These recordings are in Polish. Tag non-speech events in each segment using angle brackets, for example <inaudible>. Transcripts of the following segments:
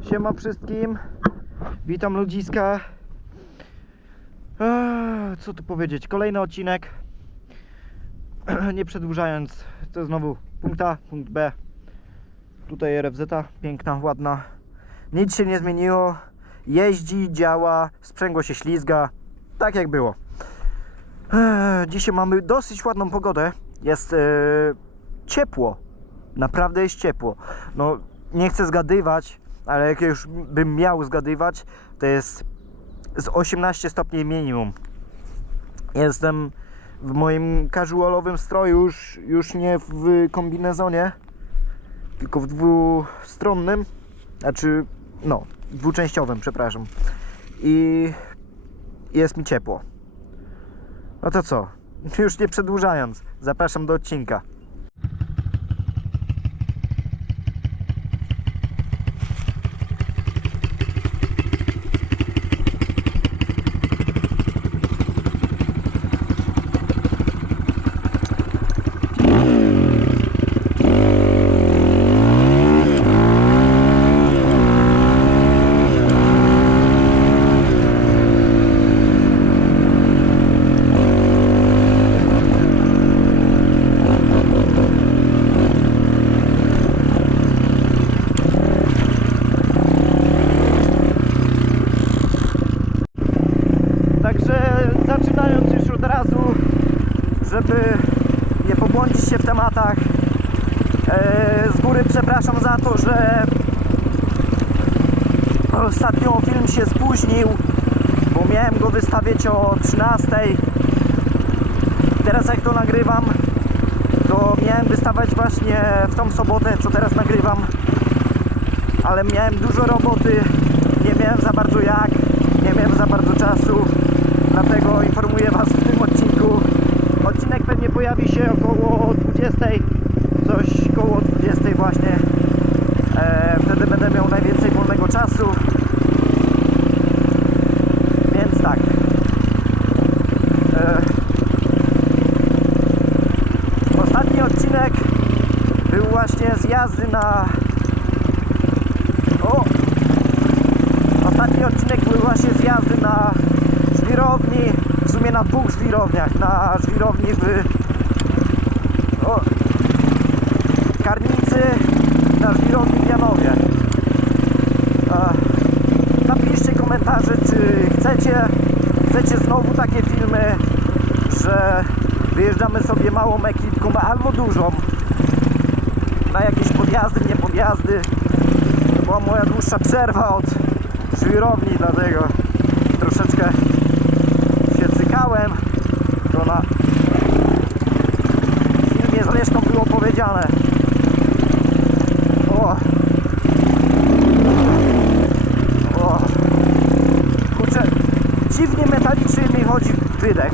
Siema wszystkim. Witam ludziska. Co tu powiedzieć? Kolejny odcinek. <clears throat> Nie przedłużając, to znowu punkt A, punkt B. Tutaj RFZ, piękna, ładna. Nic się nie zmieniło. Jeździ, działa, sprzęgło się ślizga. Tak jak było. Eee, Dzisiaj mamy dosyć ładną pogodę. Jest eee, ciepło. Naprawdę jest ciepło. No, nie chcę zgadywać, ale jak już bym miał zgadywać, to jest z 18 stopni minimum. Jestem w moim casualowym stroju, już, już nie w kombinezonie, tylko w dwustronnym, znaczy, no, dwuczęściowym, przepraszam. I jest mi ciepło. No to co? <laughs> Już nie przedłużając, zapraszam do odcinka. Także zaczynając już od razu, żeby nie pobłądzić się w tematach, e, z góry przepraszam za to, że ostatnio film się spóźnił, bo miałem go wystawić o 13. Teraz jak to nagrywam, to miałem wystawać właśnie w tą sobotę, co teraz nagrywam, ale miałem dużo roboty, nie miałem za bardzo jak, nie miałem za bardzo czasu, dlatego informuję Was w tym odcinku. Odcinek pewnie pojawi się około 20, coś koło 20 właśnie. E, wtedy będę miał najwięcej wolnego czasu. Więc tak. E, ostatni odcinek był właśnie z jazdy na o! Ostatni odcinek był właśnie z jazdy na żwirowni, w sumie na dwóch żwirowniach, na żwirowni w o, Karnicy, na żwirowni w Janowie. Napiszcie komentarze, czy chcecie, chcecie znowu takie filmy, że wyjeżdżamy sobie małą ekipką albo dużą na jakieś podjazdy, nie podjazdy. To była moja dłuższa przerwa od żwirowni, dlatego troszeczkę się cykałem. To na filmie zresztą było powiedziane. O! O! Kurczę, dziwnie metalicznie mi chodzi wydech.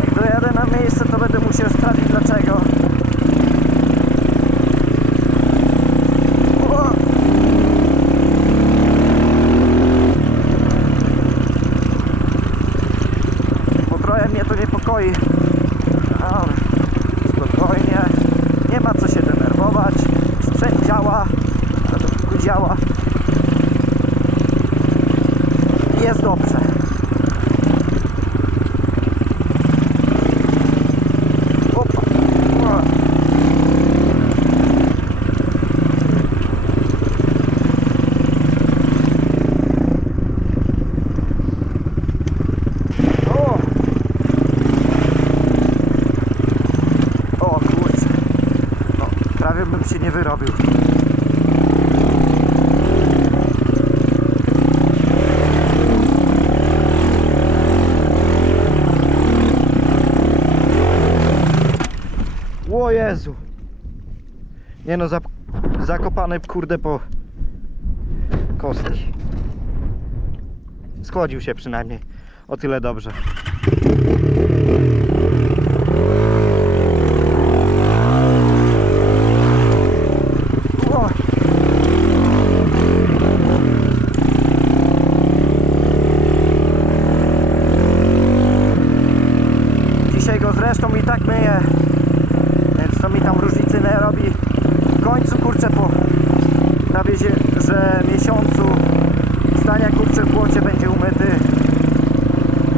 Jak dojadę na miejsce, to będę musiał sprawdzić dlaczego. O! bo trochę mnie to niepokoi. Ale spokojnie, nie ma co się denerwować. Sprzęt działa, ale to tylko działa. I Jest dobrze. Opa. O. O! O kurczę. No, prawie bym się nie wyrobił. O Jezu. Nie no, zap zakopany kurde po kostki. Schłodził się przynajmniej. O tyle dobrze. O! Dzisiaj go zresztą i tak myję, więc to mi tam różnicy nie robi. W końcu kurczę po nawiezie że miesiącu stania kurczę w błocie będzie umyty.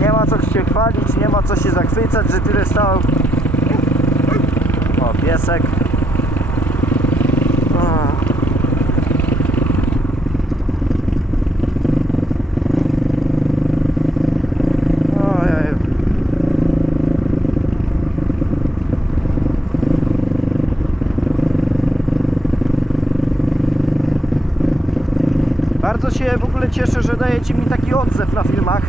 Nie ma co się chwalić, nie ma co się zachwycać, że tyle stał. O, piesek. Bardzo się w ogóle cieszę, że dajecie mi taki odzew na filmach.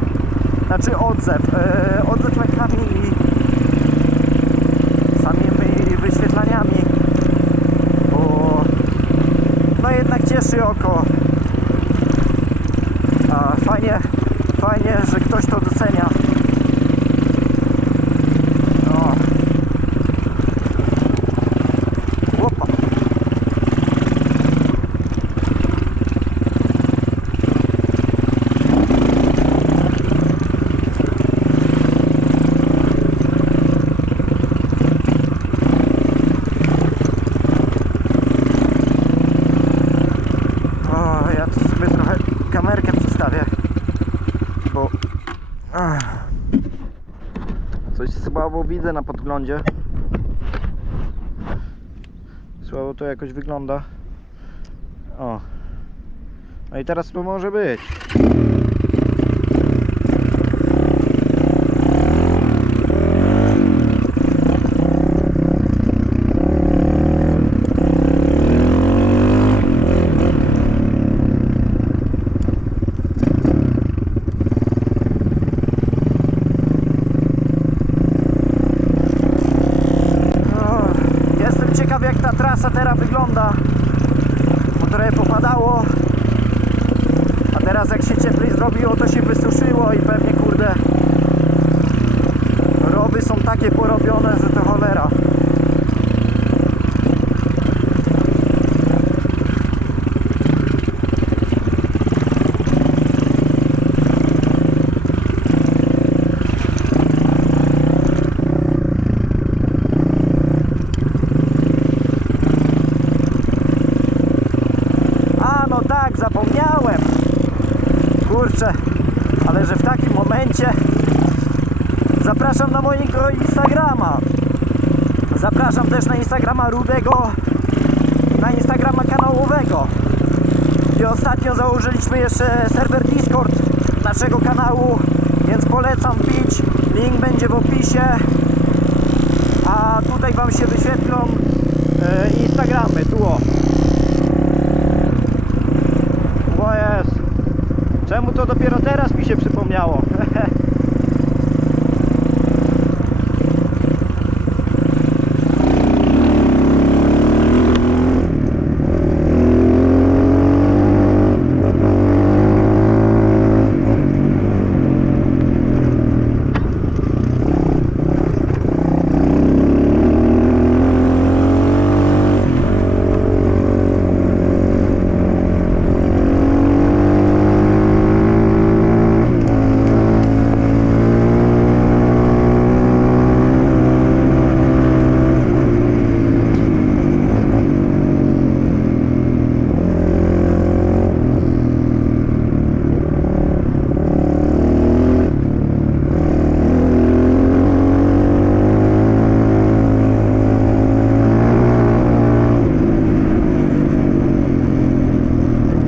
Znaczy odzew. E, odzew lajkami i no jednak cieszy oko. A fajnie, fajnie, że ktoś to docenia. No. Opa. O, ja tu sobie trochę kamerkę przestawię, bo ach, coś słabo widzę na podglądzie. Słabo to jakoś wygląda. O. No i teraz to może być. O, Jestem ciekaw teraz wygląda. Bo trochę popadało. A teraz jak się cieplej zrobiło, to się wysuszyło i pewnie kurde rowy są takie porobione, że to cholera. A no tak, zapomniałem. Kurczę, ale że w takim momencie zapraszam na mojego Instagrama. Zapraszam też na Instagrama Rudego, na Instagrama kanałowego. I ostatnio założyliśmy jeszcze serwer Discord naszego kanału, więc polecam wbić. Link będzie w opisie. A tutaj Wam się wyświetlą e, Instagramy, tu o. O jest. Czemu to dopiero teraz mi się przypomniało? <laughs>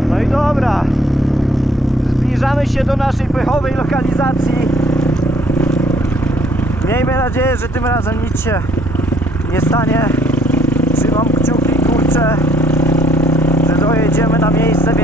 No i dobra. Zbliżamy się do naszej pechowej lokalizacji. Miejmy nadzieję, że tym razem nic się nie stanie. Trzymam kciuki, kurczę, że dojedziemy na miejsce w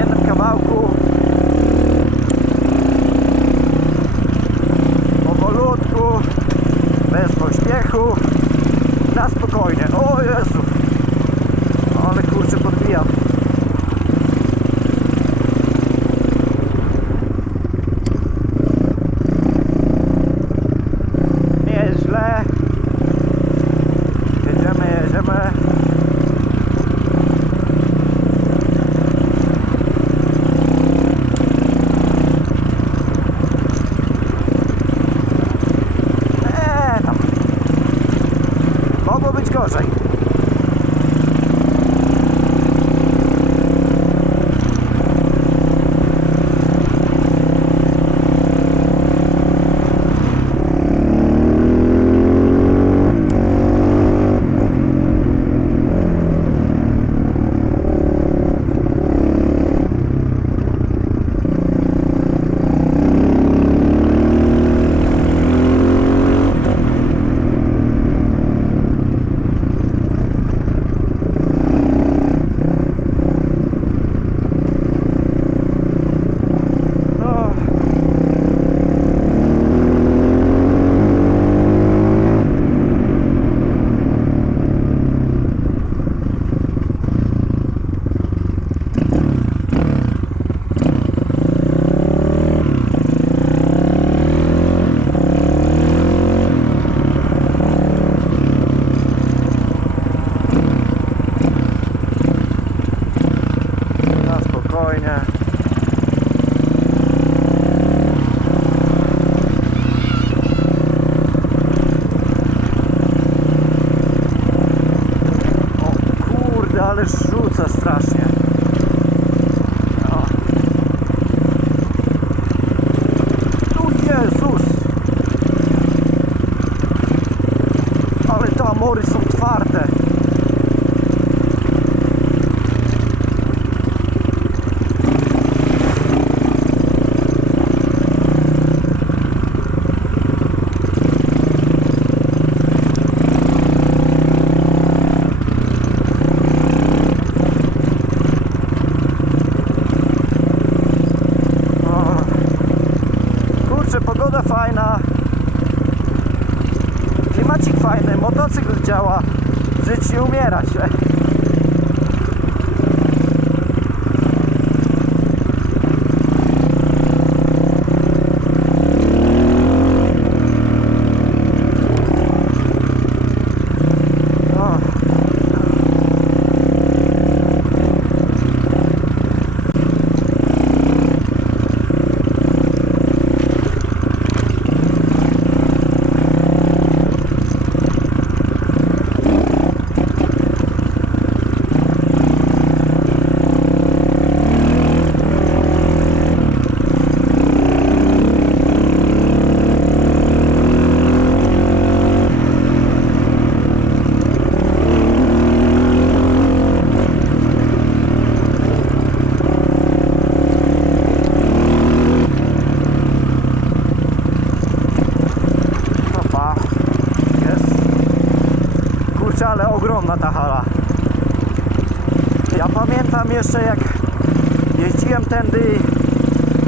tędy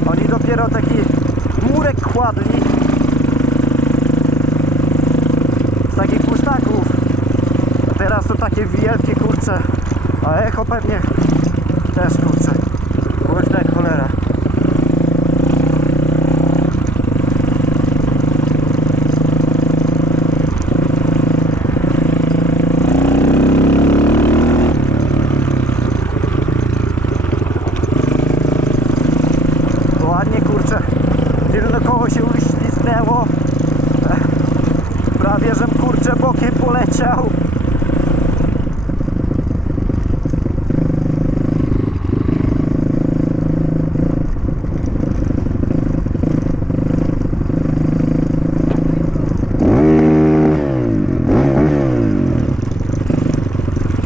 oni dopiero taki murek kładli z takich pustaków. A teraz to takie wielkie kurcze. A echo pewnie też kurcze. Głośne jak cholera. Ładnie kurczę. Tylne koło się uślizgnęło. Ech, Prawie żem kurczę bokiem poleciał.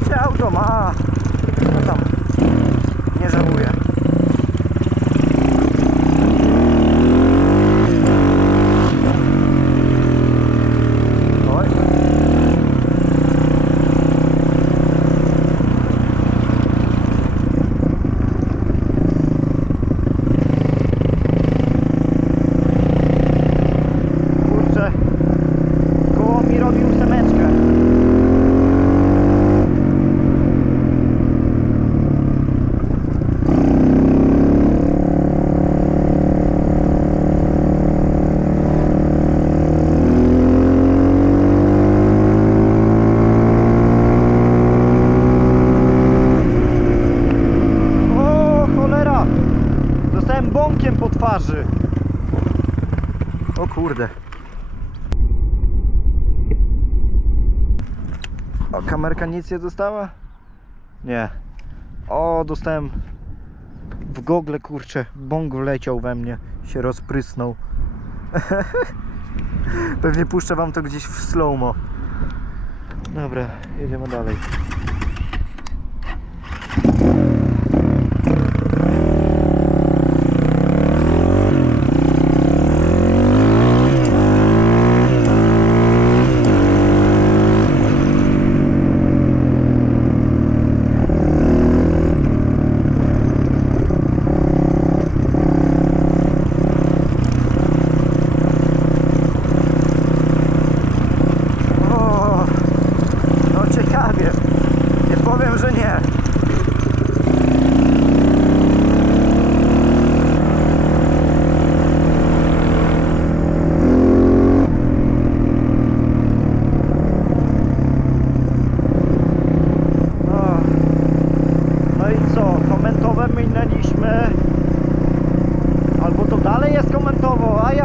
Chciał to ma. No tam. Nie żałuję. Oj. Kurczę, koło mi robił semeczkę. O cholera! Dostałem twarzy. O kurde. O, kamerka nic nie dostała? Nie. O, dostałem w gogle, kurczę. Bąk wleciał we mnie, się rozprysnął. <laughs> Pewnie puszczę wam to gdzieś w slow-mo. Dobra, jedziemy dalej. O, no ciekawie.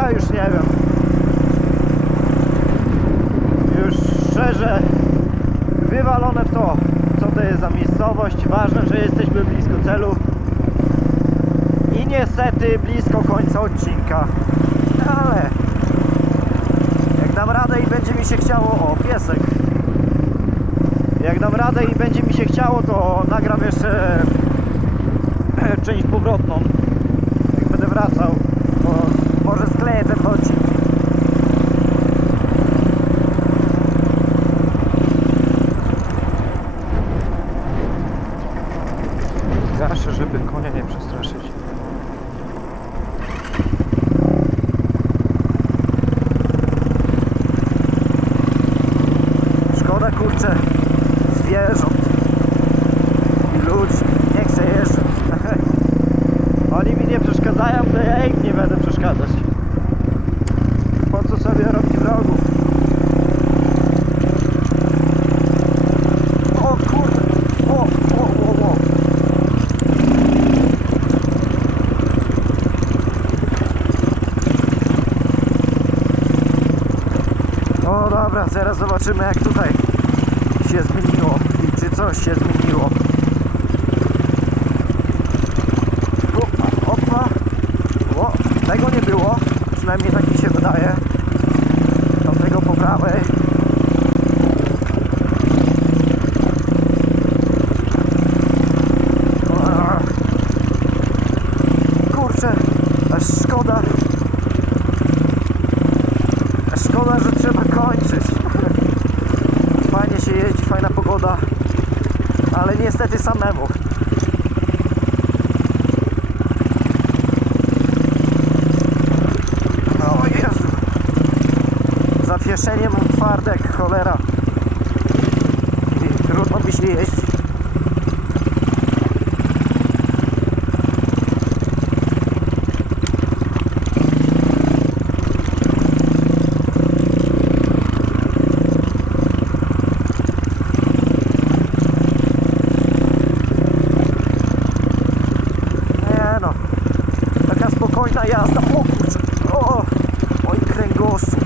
Ja już nie wiem. Już szczerze wywalone w to, co to jest za miejscowość. Ważne, że jesteśmy blisko celu. I niestety blisko końca odcinka. Ale jak dam radę i będzie mi się chciało. O, piesek. Jak dam radę i będzie mi się chciało, to nagram jeszcze <clears throat> część powrotną. Jak będę wracał, to może skleję ten odcinek. Gaszę, żeby konia nie przestraszyć. Szkoda kurczę zwierząt i ludzi. Nie chcę jeżdżać. Oni mi nie przeszkadzają, to ja im nie będę przeszkadzać. Po co sobie robić wrogów? O kurde! O, o, o, o. O dobra, zaraz zobaczymy jak tutaj się zmieniło i czy coś się zmieniło. Opa, opa. O, tego nie było, przynajmniej tak mi się wydaje. Tamtego po prawej. A. Kurczę, aż szkoda. Aż szkoda, że trzeba kończyć. <laughs> Fajnie się jeździ, fajna pogoda, ale niestety samemu. O Jezu. Zawieszenie mam twarde jak cholera. I trudno mi się jeździ. Nie no. Taka spokojna jazda. O kurczę. O, oj kręgosłup.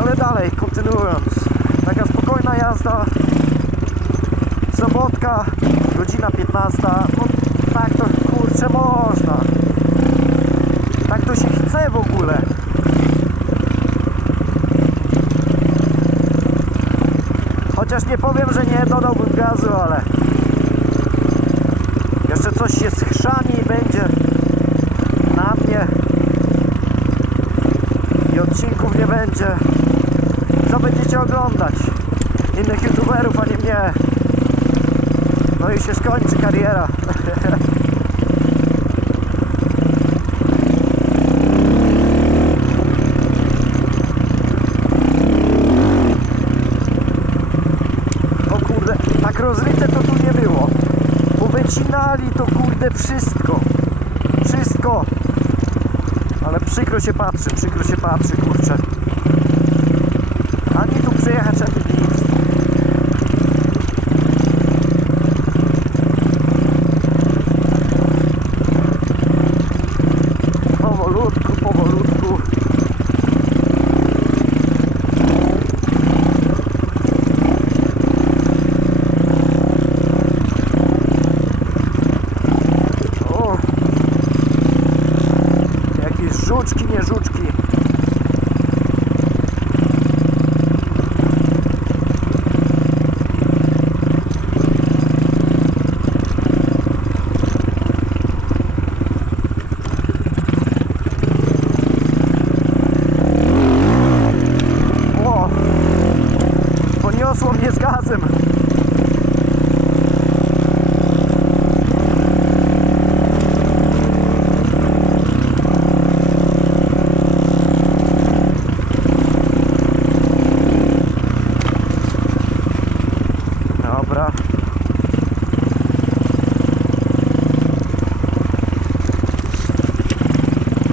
Ale dalej, kontynuując. Taka spokojna jazda. Sobotka, godzina 15. No tak to kurczę można. Tak to się chce w ogóle. Chociaż nie powiem, że nie dodałbym gazu, ale coś się schrzani i będzie na mnie i odcinków nie będzie. Co będziecie oglądać? Innych youtuberów, a nie mnie. No i się skończy kariera. <laughs> O kurde, tak rozryte to tu nie było. Kurde wszystko. Wszystko. Ale przykro się patrzy, przykro się patrzy, kurczę. Jakieś żuczki, nie żuczki. O! Poniosło mnie z gazem. Dobra.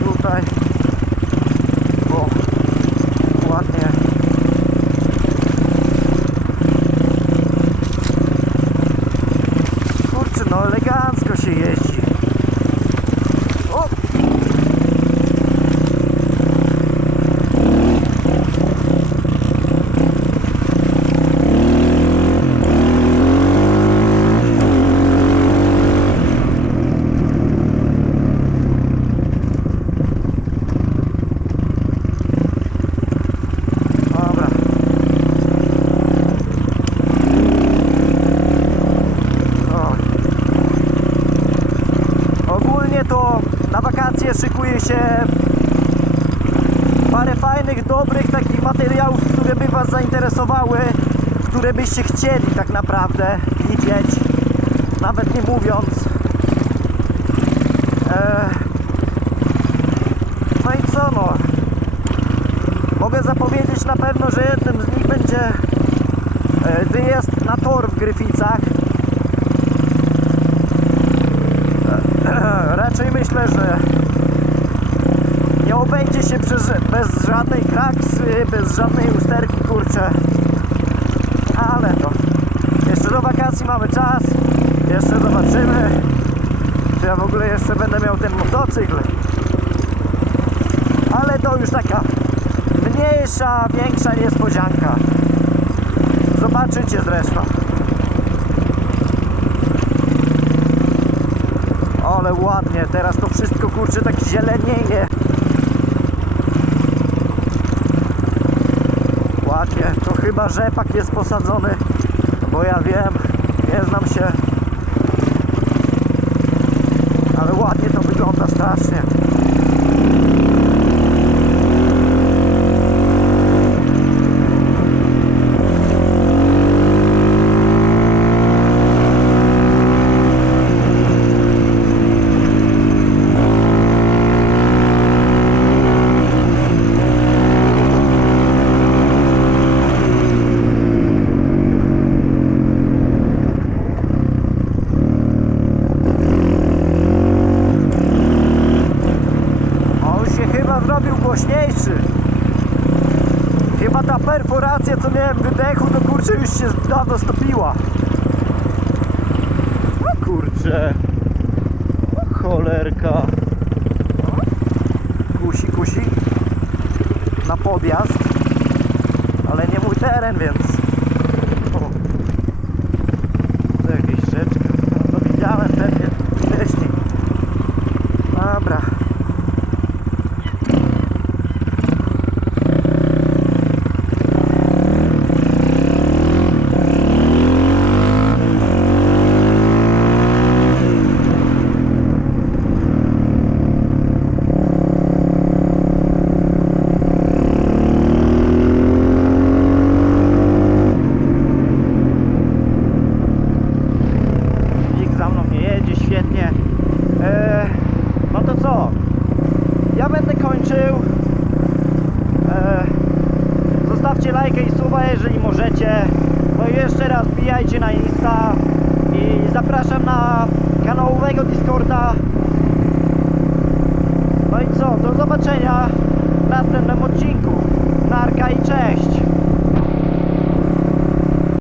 Tutaj. O, ładnie. Kurczę, no elegancko się jeździ. O! szykuje się parę fajnych, dobrych takich materiałów, które by Was zainteresowały, które byście chcieli tak naprawdę widzieć, nawet nie mówiąc. E, no i co no? Mogę zapowiedzieć na pewno, że jednym z nich będzie e, wyjazd na tor w Gryficach. E, <clears throat> Raczej myślę, że obejdzie się przez, bez żadnej kraksy, bez żadnej usterki, kurczę. Ale to jeszcze do wakacji mamy czas. Jeszcze zobaczymy, czy ja w ogóle jeszcze będę miał ten motocykl. Ale to już taka mniejsza, większa niespodzianka. Zobaczycie zresztą. Ale ładnie, teraz to wszystko kurczę tak zielenieje. To chyba rzepak jest posadzony, bo ja wiem, nie znam się. Ale ładnie to wygląda strasznie. On się chyba zrobił głośniejszy. Chyba ta perforacja, co miałem wydechu, to kurczę już się dawno stopiła. O kurczę. O cholerka. Kusi, kusi. Na podjazd. Ale nie mój teren, więc...